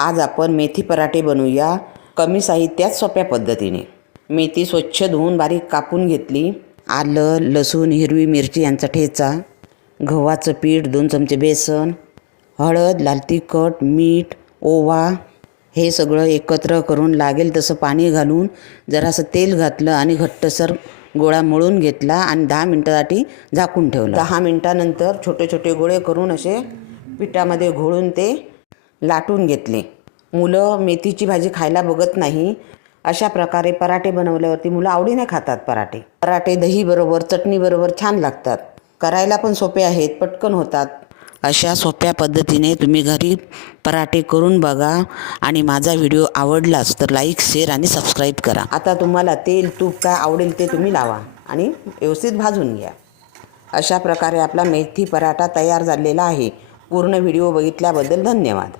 आज आपण मेथी पराठे बनवूया कमी साहित्यात सोप्या पद्धतीने। मेथी स्वच्छ धुवून बारीक कापून घेतली। आलं, लसूण, हिरवी मिरची यांचा ठेचा, गव्हाचं पीठ 2 चमचे, बेसन, हळद, लाल तिखट, मीठ, ओवा हे सगळं एकत्र करून लागेल तसं पाणी घालून जरासं तेल घातलं आणि घट्टसर गोळा मळून घेतला आणि 10 मिनिटांसाठी झाकून ठेवलं। 10 मिनिटांनंतर छोटे छोटे गोळे करून असे पिठामध्ये घोळून ते लाटून घेतले। मुलं मेथीची भाजी खायला बघत नाही, अशा प्रकारे पराठे बनवल्यावरती मुलं आवडीने खातात। पराठे दही बरोबर, चटणी बरोबर छान लागतात। करायला पण सोपे आहेत, पटकन होतात। अशा सोप्या पद्धतीने तुम्ही घरी पराठे करून बघा आणि माझा व्हिडिओ आवडलाच तर लाईक, शेअर आणि सबस्क्राईब करा। आता तुम्हाला तेल, तूप काय आवडेल ते तुम्ही लावा आणि व्यवस्थित भाजून घ्या। अशा प्रकारे आपला मेथी पराठा तयार झालेला आहे। पूर्ण व्हिडिओ बघितल्याबद्दल धन्यवाद।